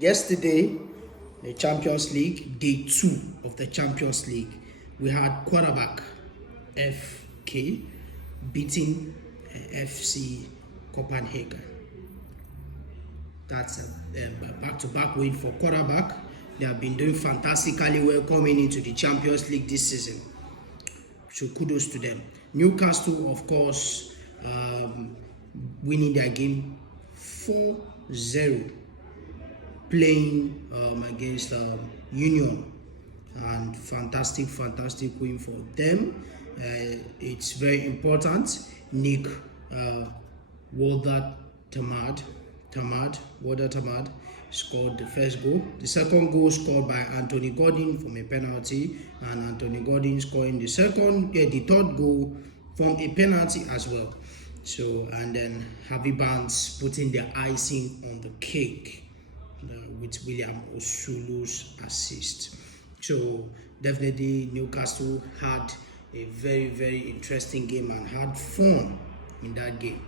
Yesterday, the Champions League, day 2 of the Champions League, we had quarterback FK beating FC Copenhagen. That's a back-to-back win for quarterback. They have been doing fantastically well coming into the Champions League this season. So kudos to them. Newcastle, of course, winning their game 4-0, playing against Union, and fantastic win for them. It's very important. Nick Walder Tamad scored the first goal. The second goal scored by Anthony Gordon from a penalty, and Anthony Gordon scoring the third goal from a penalty as well. So, and then Harvey Barnes putting the icing on the cake with William Osulu's assist. So definitely Newcastle had a very interesting game and had fun in that game.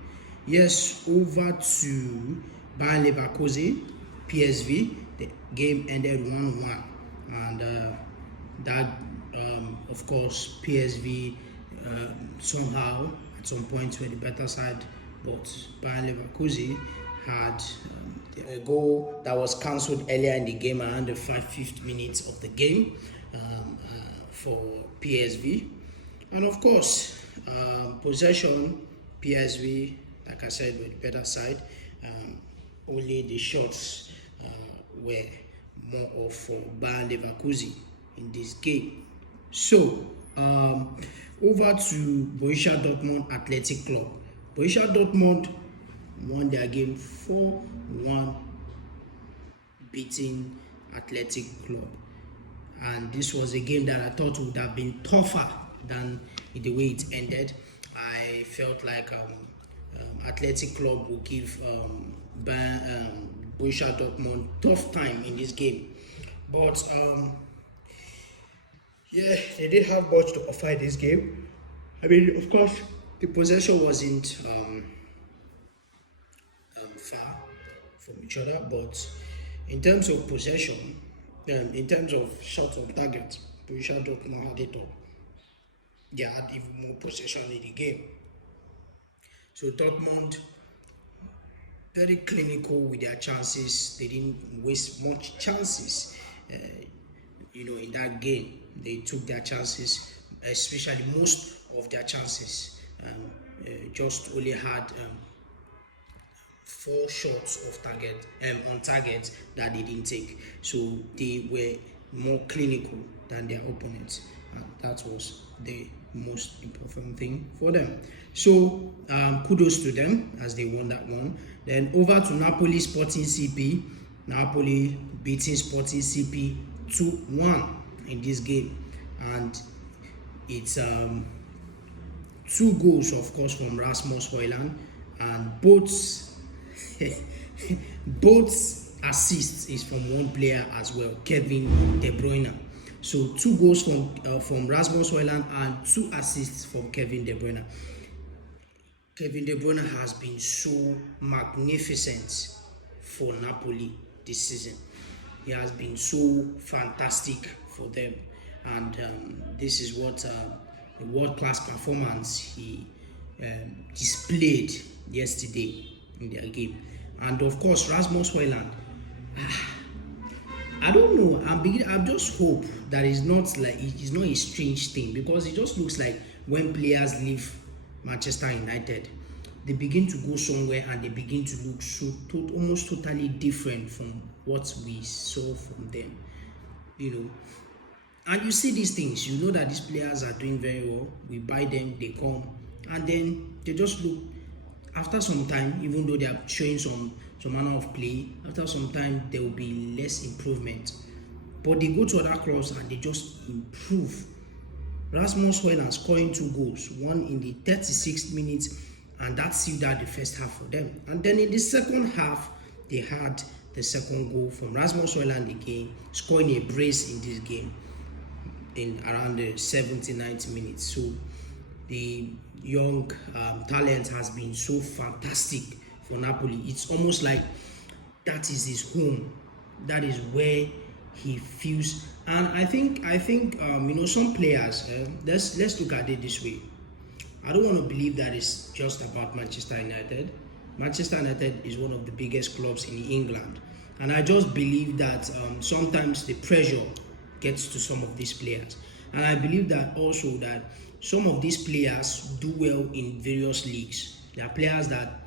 Yes, over to Bayer Leverkusen, PSV. The game ended 1-1, and that of course PSV somehow at some point were the better side, but Bayer Leverkusen had a goal that was cancelled earlier in the game around the 5th minutes of the game for PSV. And of course, possession, PSV, like I said, were the better side. Only the shots were more of for Bayer Leverkusen in this game. So, over to Borussia Dortmund Athletic Club. Borussia Dortmund won their game 4-1, beating Athletic Club. And this was a game that I thought would have been tougher than the way it ended. I felt like Athletic Club would give Borussia Dortmund tough time in this game. But yeah, they didn't have much to offer this game. I mean, of course, the possession wasn't far from each other, but in terms of possession, in terms of shots on target, Borussia Dortmund had it all. They had even more possession in the game. So Dortmund, very clinical with their chances. They didn't waste much chances. In that game, they took their chances, especially most of their chances. Just only had 4 shots of target on target that they didn't take. So they were more clinical than their opponents. That was the most important thing for them. So kudos to them as they won that one. Then over to Napoli Sporting CP. Napoli beating Sporting CP 2-1 in this game, and it's 2 goals, of course, from Rasmus Højlund, and both assists is from one player as well, Kevin De Bruyne. So 2 goals from Rasmus Højlund and 2 assists from Kevin De Bruyne. Kevin De Bruyne has been so magnificent for Napoli this season. He has been so fantastic for them, and this is what the world-class performance he displayed yesterday in their game. And of course, Rasmus Højlund, I don't know. I just hope that it's not a strange thing, because it just looks like when players leave Manchester United, they begin to go somewhere and they begin to look almost totally different from what we saw from them. And you see these things, you know that these players are doing very well. We buy them, they come, and then they just look. After some time, even though they are showing some manner of play, after some time there will be less improvement. But they go to other clubs and they just improve. Rasmus Højlund scoring 2 goals, one in the 36th minute, and that sealed out the first half for them. And then in the second half, they had the second goal from Rasmus Højlund again, scoring a brace in this game in around the 79th minute. So the young talent has been so fantastic for Napoli. It's almost like that is his home. that is where he feels. And I think some players. Let's look at it this way. I don't want to believe that it's just about Manchester United. Manchester United is one of the biggest clubs in England, and I just believe that sometimes the pressure gets to some of these players, and I believe that also that some of these players do well in various leagues. There are players that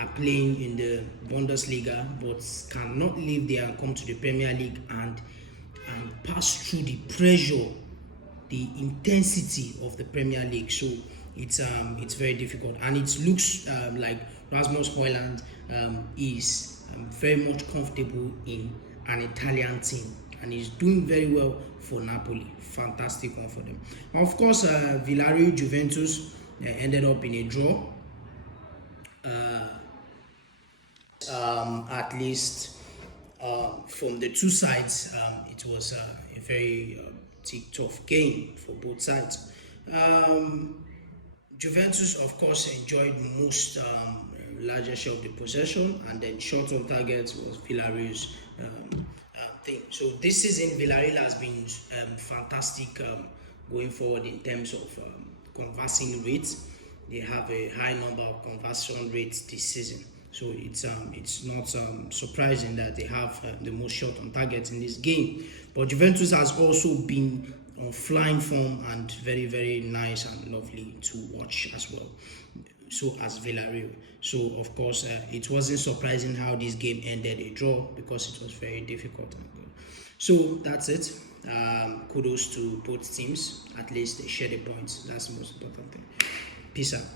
are playing in the Bundesliga but cannot live there and come to the Premier League and pass through the pressure, the intensity of the Premier League. So it's very difficult, and it looks like Rasmus Højlund is very much comfortable in an Italian team, and he's doing very well for Napoli. Fantastic one for them. Of course, Villarreal Juventus ended up in a draw. At least from the two sides, it was a very tough game for both sides. Juventus, of course, enjoyed most larger share of the possession, and then shot on target was Villarreal's thing. So this season, Villarreal has been fantastic going forward in terms of conversing rates. They have a high number of conversion rates this season. So it's not surprising that they have the most shot on target in this game. But Juventus has also been on flying form and very, very nice and lovely to watch as well. So as Villarreal. So of course it wasn't surprising how this game ended a draw, because it was very difficult and good. So that's it. Kudos to both teams. At least they share the points. That's the most important thing. Peace out.